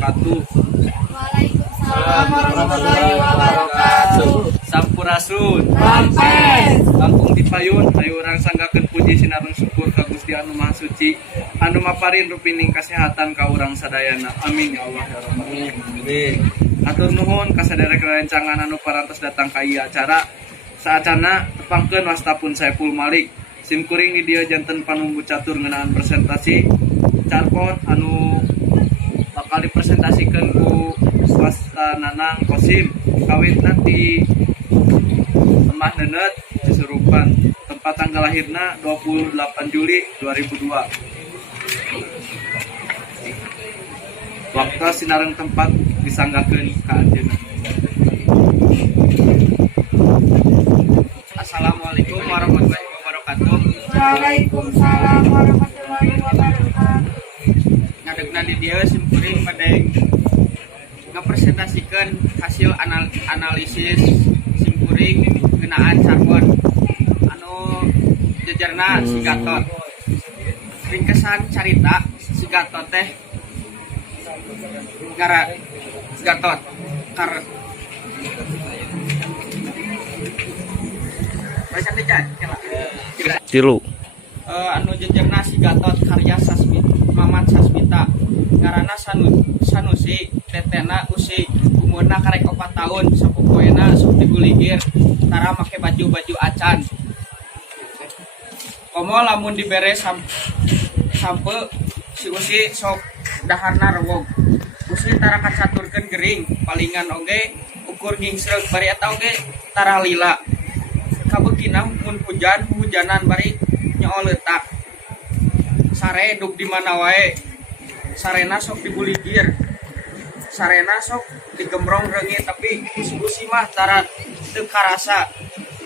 wabarakatuh. Waalaikumsalam warahmatullahi wabarakatuh. Sampurasun. Rampes. Langkung dipayun ayo urang sanggakeun puji sinareng syukur ka Gusti anu Maha Suci anu maparin rupining kasehatan ka urang sadayana. Amin ya Allah ya rabbal alamin. Atur nuhun ka saderek rerencangan anu parantos datang ka ieu acara. Saacana tepangkeun wastapun Saiful Malik. Sim kuring di dieu janten panunggu catur ngeunaan presentasi carpon anu bakal dipresentasikan ku swasta Nanang Kosim kawin nanti Lemah Nenet Cisurupan. Tempat tanggal lahirna 28 Juli 2002. Waktu sinareng tempat disanggakeun ka anjeunna. Assalamualaikum warahmatullahi wabarakatuh. Waalaikumsalam warahmatullahi wabarakatuh. Ngadegna di dieu sim kuring padeng ngapresentasikan hasil analisis sim kuring ngeunaan carbon anu jejerna si Gatot. Ringkesan carita si Gatot teh gara Gatot kar Baca deja Tilu. Anu jejerna si Gatot karya Mamat Sasmita ngaranna Sanusi tetena usi umurna karek 4 tahun sapupoena sok diguligir tara make baju acan komo lamun dibere sampe si usi sok daharna rewog usi tara kacaturkeun gering palingan oge ukur gingsreug bari eta oge tara lila kabeutina mun hujanan bari nyool leutak sare duk di mana wae sarena sok dibuligir sarena sok digembrong reungit tapi si usi mah tara teu karasa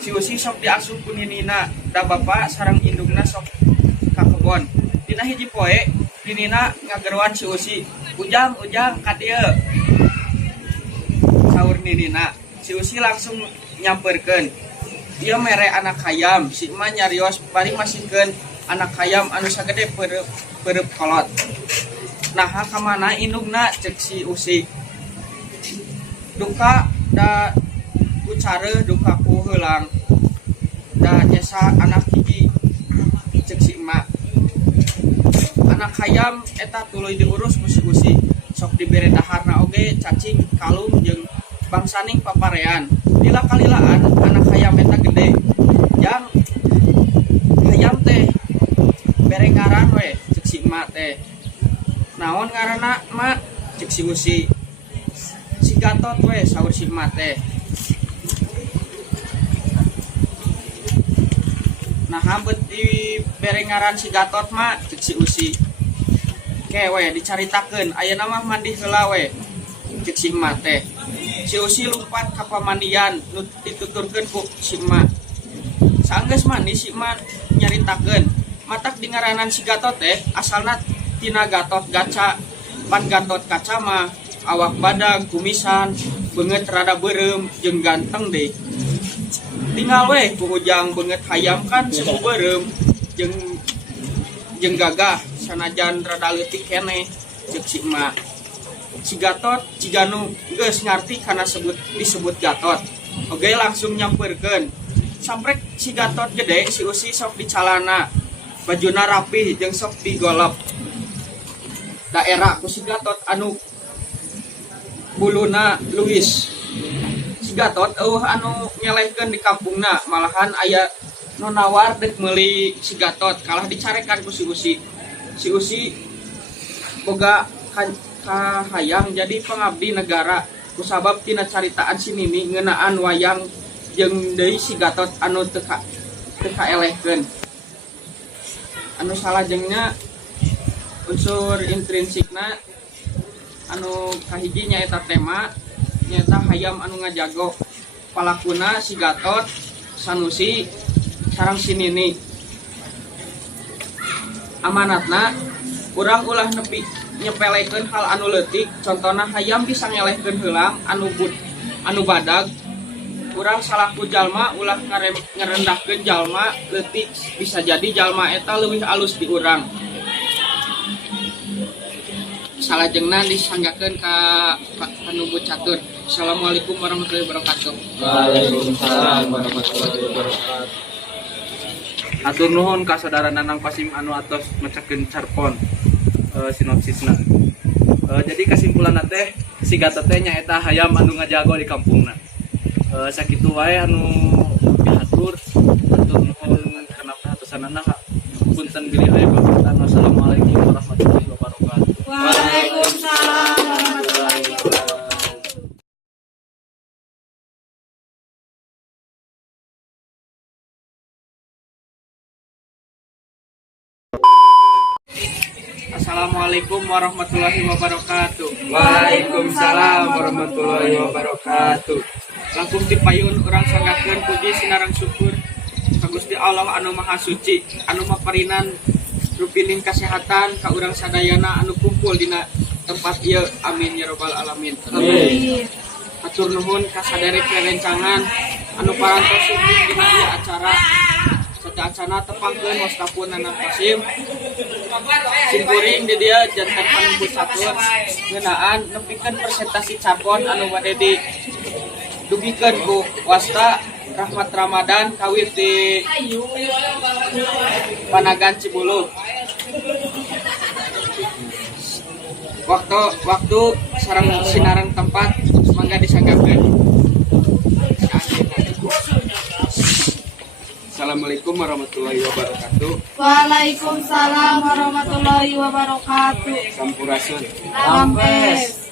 si usi sok diasup ku ninina da bapa sareng indungna sok ka kebon dina hiji poe ninina ngageruan si usi ujang ka dieu saur ninina si usi langsung nyamperkeun ieu mere anak hayam si emak nyarios bari masihkeun anak hayam anu sagede pereup kolot. Nah ka mana indungna cek si usi. Duka da ucare duka ku heulang. Da nyesa anak hiji cek si emak. Anak hayam eta tuluy diurus ku si usi. Sok dibere daharna oge cacing, kalung jeung bangsaning paparean. Lila-kalilaan anak hayam eta gede. Yang hayam teh bere ngaran we cek si emak teh. Naon ngaranna emak cek si usi. Si Gatot we saur si emak teh. Nah hambet di bere ngaran si Gatot mah cek si usi. Ke we dicaritakeun ayeuna mah mandi heula we cek si emak teh. Si usi lumpat ka pamandian nu dituturkeun ku si emak. Saenggeus mandi si emak nyaritakeun matak di ngaranan si Gatot teh asalna tina Gatot Gaca. Pan Gatot Kaca mah awak badag kumisan beungeut rada beureum jeung ganteng deui. Tinggal we ku ujang beungeut hayam kan semu beureum jeung gagah sanajan rada leutik keneh ceuk si emak. Si Gatot ciganu geus ngarti kana disebut Gatot oge langsung nyamperkeun. Samprek si Gatot gede si usi sok dicalana bajuna rapih jeung sok digolep. Daerah ku si Gatot anu buluna luis. Si Gatot anu nyelehkeun di kampungna malahan aya nu nawar deuk meuli si Gatot kalah dicarekan ku si usi. Si usi boga hayang jadi pengabdi negara kusabab tina caritaan si Nini ngeunaan wayang jeung deui si Gatot anu teu kaelehkeun. Anu salajengna unsur intrinsikna anu kahiji nyaeta tema nyaeta hayam anu ngajago palakuna si Gatot, Sanusi sareng si Nini. Amanatna urang ulah nepi nyepelekeun hal anu leutik contona hayam bisa ngelehkeun heulang anu badag. Urang salaku jalma ulah ngerendahkeun jalma leutik bisa jadi jalma eta leuwih alus di urang. salajengna disanggakeun ka panubu catur. Assalamualaikum warahmatullahi wabarakatuh. Waalaikumsalam warahmatullahi wabarakatuh. Atur nuhun ka saudara Nanang Pasim anu atos mecakeun carpon sinopsisna. Jadi kesimpulan teh si Gatot teh nyaeta hayam anu ngajago di kampungna. Sakitu wae anu diatur. Atur nuhun kana perhatosanna punten bilih aya pamitan. Wassalamualaikum warahmatullahi wabarakatuh. Waalaikumsalam warahmatullahi wabarakatuh. Assalamualaikum warahmatullahi wabarakatuh. Waalaikumsalam warahmatullahi wabarakatuh. Langkung dipayun urang sanggakeun puji sinareng syukur ka Gusti Allah anu Maha Suci, anu maparinan rupining kasehatan ka urang sadayana anu kumpul dina tempat ieu. Amin ya rabbal alamin. Amin. Atur nuhun ka saderek rerencangan anu parantos sugih dina ieu acara. Sacaacana tepangkeun wastapun Nanang Pasim. Simkuring di dia jantan panubu catur ngeunaan nepikeun presentasi capon anu bade didugikeun ku wasta Rahmat Ramadan kawit di Panagan Cibulu. Waktu sareng sinareng tempat mangga disanggakeun. Assalamualaikum warahmatullahi wabarakatuh. Waalaikumsalam warahmatullahi wabarakatuh. Sampurasun. Ampes.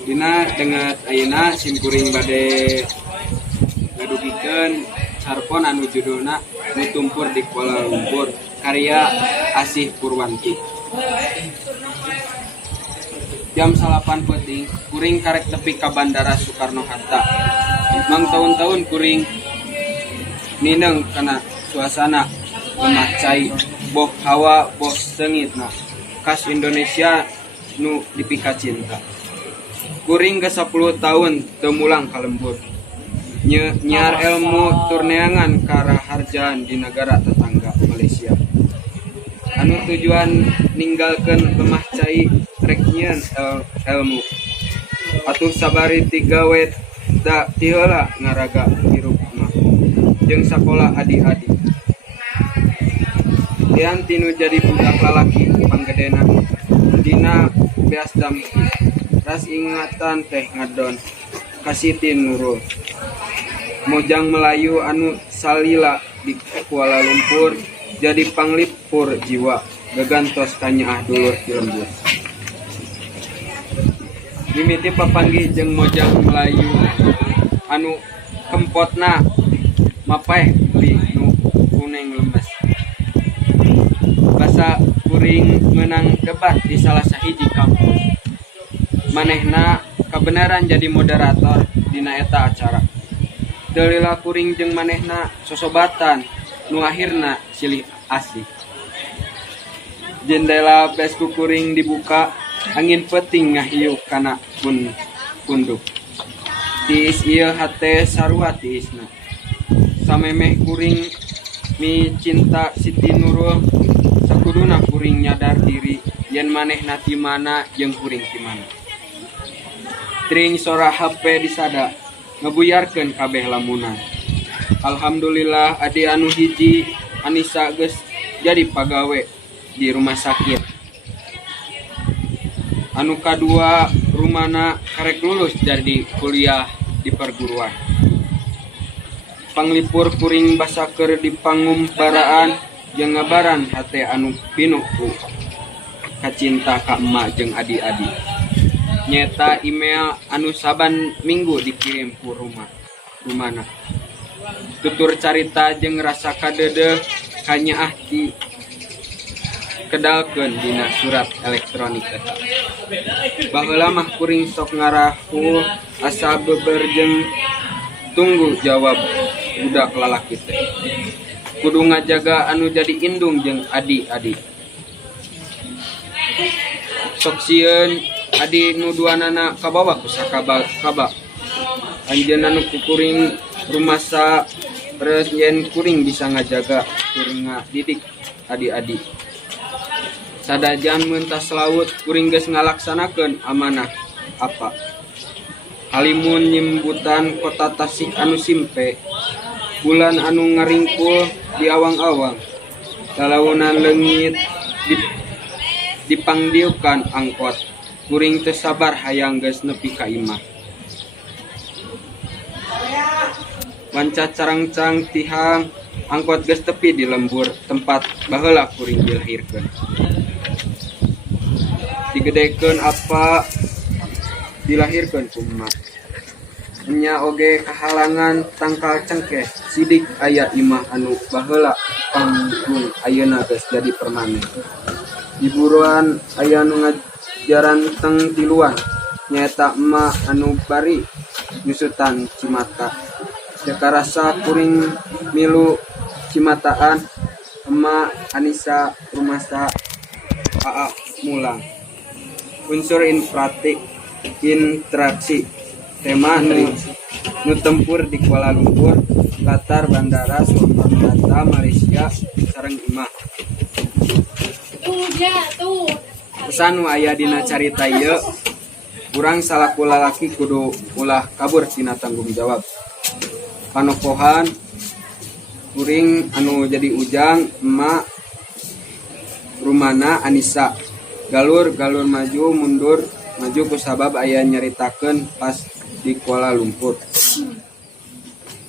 Dina dengat ayeuna simkuring bade ngadugikeun carpon anu judulna Nu Tumpur di Kuala Lumpur karya Asih Purwanti. Jam 8 peuting kuring karek tepi ka Bandara Soekarno Hatta. Mang tahun-tahun kuring nineng kana suasana lemah cai boh hawa boh sengitna khas Indonesia nu dipika cinta. Kuring ke 10 tahun teu mulang ka lembur. Nyiar ilmu turneangan ka raharjaan di negara tetangga Malaysia. Anu tujuan ninggalkeun lemah cai rek nyieun ilmu. Atuh sabari tigawe da tiheula ngaraga hirup mah. Jeung sakola adi-adi. Dian tinu jadi budak lalaki panggedena dina beas damki. Ras ingatan teh ngadon kasitin nurul. Mojang Melayu anu salila di Kuala Lumpur jadi panglipur jiwa gegantos kanyaah dulur di lembur. Mimiti papanggih jeung Mojang Melayu anu kempotna mapeh di nu kuning lemes. Basa kuring menang debat di salah sahiji kampus. Manehna kebenaran jadi moderator dina eta acara. Delila kuring jeung manehna sosobatan nu akhirna silih asih. Jendela besku kuring dibuka, angin peuting ngahiuk kana punduk. Tiis ieu hate sarua tiisna. Samemeh kuring mi cinta Siti Nurul, sakuduna kuring nyadar diri yen manehna ti mana jeung kuring ti mana. Tring sora HP disada ngebuyarkeun kabeh lamunan. Alhamdulillah adi anu hiji Anissa geus jadi pagawe di rumah sakit. Anu kadua rumana karek lulus jadi kuliah di perguruan. Panglipur kuring basaker di pangumbaraan jeung ngabaran hate anu pinuh ku kacinta ka emak jeung adi-adi. Nyeta email anu saban minggu dikirim ku rumana. Tutur carita jeung rasa kadeudeung kanyaah ti kedalkeun dina surat elektronik eta. Baheula mah kuring sok ngarahu asa beber jeung tunggu jawab budak lalaki teh. Kudu ngajaga anu jadi indung jeung adi-adi. Sok sieun adi nu duanana kabawa ku sakaba. Anjeunna nu kuring rumasa yen kuring bisa ngajaga kuring ngadidik adi-adi. Sadajan mentas laut kuring geus ngalaksanakeun amanah apa halimun nyimbutan kota Tasik anu simpe bulan anu ngaringkul di awang-awang lalaunan leungit dipangdiukan angkot kuring teu sabar hayang geus nepi ka imah wanca carang-carang tihang angkot geus tepi di lembur tempat baheula kuring dilahirkeun digedekeun apa dilahirkeun ku emak nya oge kahalangan tangkal cengkeh sidik aya imah anu baheula panggung ayeuna geus jadi permanen hiburan aya nu ngajaran teng tiluan nyaeta emak anu bari nyusutan Cimata sakarasa kuring milu Cimataan emak Anissa Rumasa AA Mulang unsur interaksi tema nu tempur di Kuala Lumpur latar bandara Soekarno-Hatta Malaysia sareng imah pesan nu aya dina carita ieu urang salaku lalaki kudu ulah kabur tina tanggung jawab panokohan kuring anu jadi ujang emak Rumana Anissa galur maju mundur maju kusabab aya nyaritakeun pas di Kuala Lumpur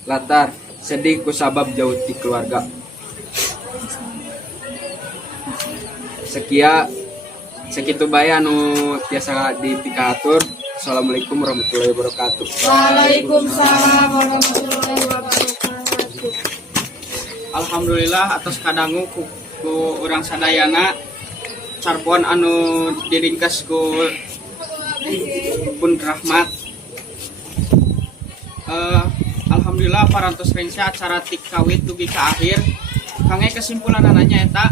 latar sedih kusabab jauh di keluarga sekitu bae anu tiasa dipikatur. Assalamualaikum warahmatullahi wabarakatuh. Waalaikumsalam warahmatullahi wabarakatuh. Alhamdulillah atas kadangu ku urang sadayana carpon anu diringkas ku pun rahmat. Alhamdulillah parantos rengsa acara tik kawit dugi ka akhir. Kange kesimpulan ananya eta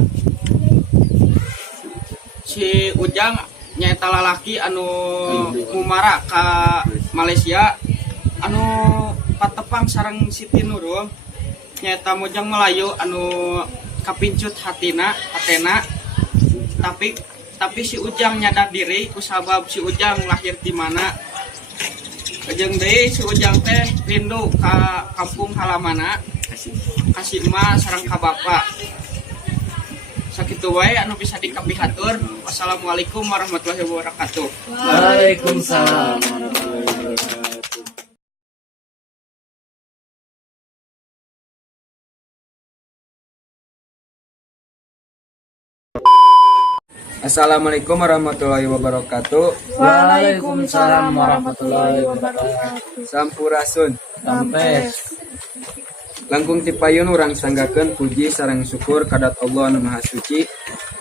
si Ujang nyaeta lalaki anu mumara ka Malaysia anu patepang sareng Siti Nurul nyaeta Mojang Melayu anu kapincut hatena tapi si Ujang nyadar diri kusabab si Ujang lahir di mana jeung deui si Ujang teh rindu ka kampung halamana kasih emak sareng ka bapak sakitu wae anu bisa dikapihatur. Wassalamualaikum warahmatullahi wabarakatuh. Waalaikumsalam warahmatullahi wabarakatuh. Assalamualaikum warahmatullahi wabarakatuh. Waalaikumsalam warahmatullahi wabarakatuh. Sampurasun. Sampai Langkung tipayun urang sanggakeun puji sareng syukur kadat Allah anu Maha Suci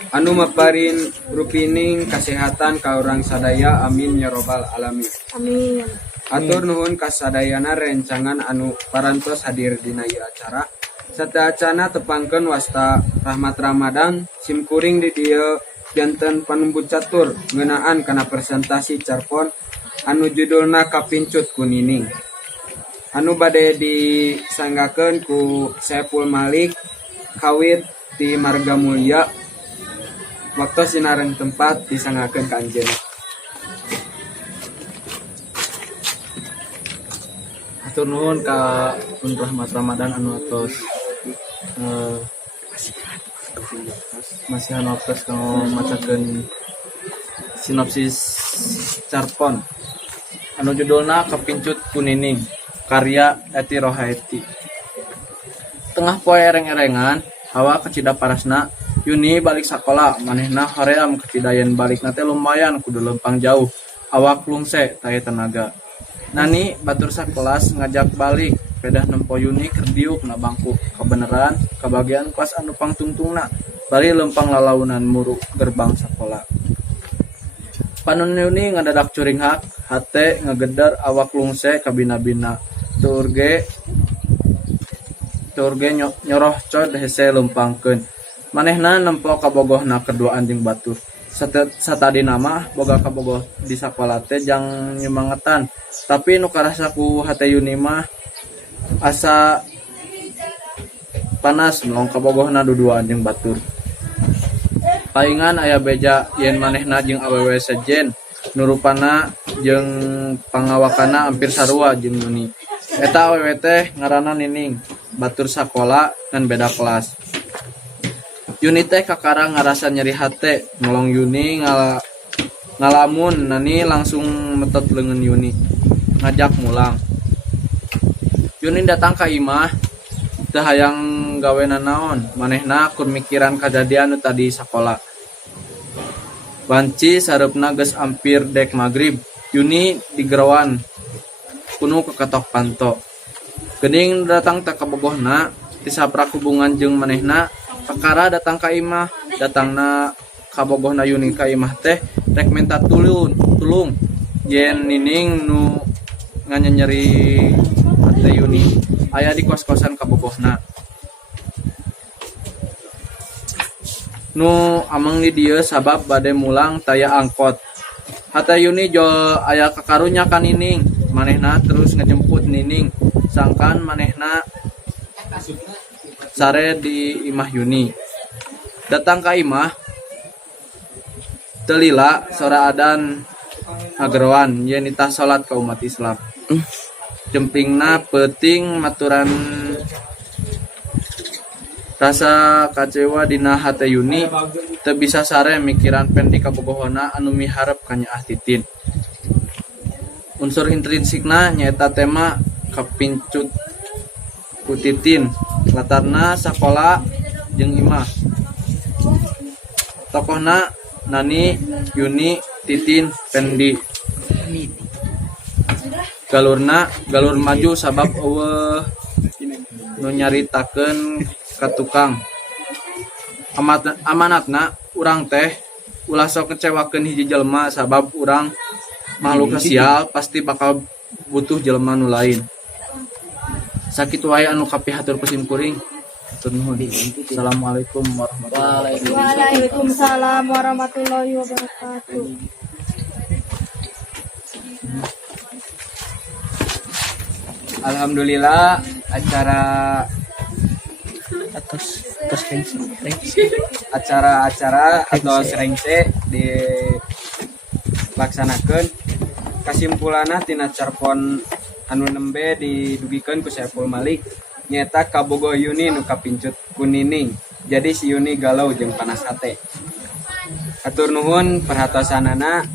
anu maparin rupining kasehatan ka urang sadaya amin ya robbal alamin. Amin. Atur nuhun ka sadayana rencangan anu parantos hadir dina ieu acara sataacana tepangkeun wasta rahmat Ramadan simkuring di dieu janten panumbu catur ngeunaan kana presentasi carpon anu judulna Kapincut ku Nining anu bade disanggakeun ku Saiful Malik kawit di Marga Mulia waktu sinareng tempat disanggakeun ka anjeunna. atur nuhun ka Pun Rahmat Ramadan anu atos masih anu atos kanggo macakeun sinopsis carpon anu judulna Kapincut ku Nining karya Eti Rohaiti. Tengah poe ereng-erengan hawa kecida parasna Yuni balik sakola manehna hoream kecidayan balik nate lumayan kudu lempang jauh awak lungse taya tenaga nani batur sakelas ngajak balik pedah nempo Yuni keur diuk na bangku kebeneran kabagian kelas anu pangtungtungna bari lempang lalaunan muru gerbang sakola panon Yuni ngadadak curing hak hate ngegedar awak lungse kabina-bina turge nyoroh cod hese lempangkeun manehna nempo kabogohna kedua anjing batur satadi nama boga kabogoh di sakola teh jang nyemangetan tapi nu karasa ku hate Yuni mah asa panas melong kabogohna dua anjing batur Paingan aya beja yen manehna jeung awewe sejen nurupana jeung pangawakana hampir sarua jeung Yuni. Eta awewe teh ngaranna Nining, batur sakola ngan beda kelas. Yuni teh kakara ngarasa nyeri hate, nolong Yuni ngalamun Nani langsung metot leungeun Yuni, ngajak mulang. Yuni datang ka imah, teu hayang gawena naon, manehna kur mikiran kajadian nu tadi sakola. Banci sareupna geus ampir dek magrib, Yuni digerawan kuno keketok panto. Geuning datang teh ka bogohna, tisaprak hubungan jeung manehna, kakara datang ka imah, datangna ka bogohna Yuni ka imah teh rek minta tulung yen Nining nu nganyeri hate Yuni aya di kos-kosan ka bogohna. Nu ameng di dieu sabab bade mulang taya angkot. Hate Yuni jol aya kakarunya ka Nining, manehna terus ngejemput Nining, sangkan manehna sare di imah Yuni. Datang ka imah, telila sora adan ngageroan yen nitah salat ka umat Islam. Jempingna peuting maturan rasa kecewa dina hate Yuni, teu bisa sare mikiran pendi ka bogohna anu miharep ka Nyaah Titin. Unsur intrinsikna nyaeta tema kapincut ku Titin, latarna sakola jeung imah. Tokohna Nani, Yuni, Titin, Pendi. Galur maju sabab eueuh nu nyaritakeun ka tukang. Amanatna urang teh ulah sok ngecewakeun hiji jelema sabab urang makhluk sial pasti bakal butuh jelema nu lain. Sakitu wae anu kapihatur kusim kuring. Hatur nuhun. Assalamualaikum warahmatullahi wabarakatuh. Waalaikumsalam warahmatullahi wabarakatuh. Alhamdulillah acara atau serengse dilaksanakeun. Kasimpulanna tina carpon anu nembe didugikeun ku Saiful Malik nyaeta kabogoh Yuni nu kapincut ku Nining. Jadi si Yuni galau jeung panas hate. Hatur nuhun perhatosanana.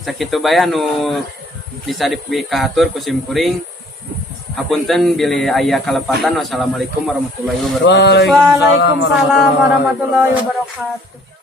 Sakitu bae anu bisa dipikahatur ku sim kuring. Hapunten bilih aya kalepatan. Wassalamualaikum warahmatullahi wabarakatuh. Waalaikumsalam warahmatullahi wabarakatuh.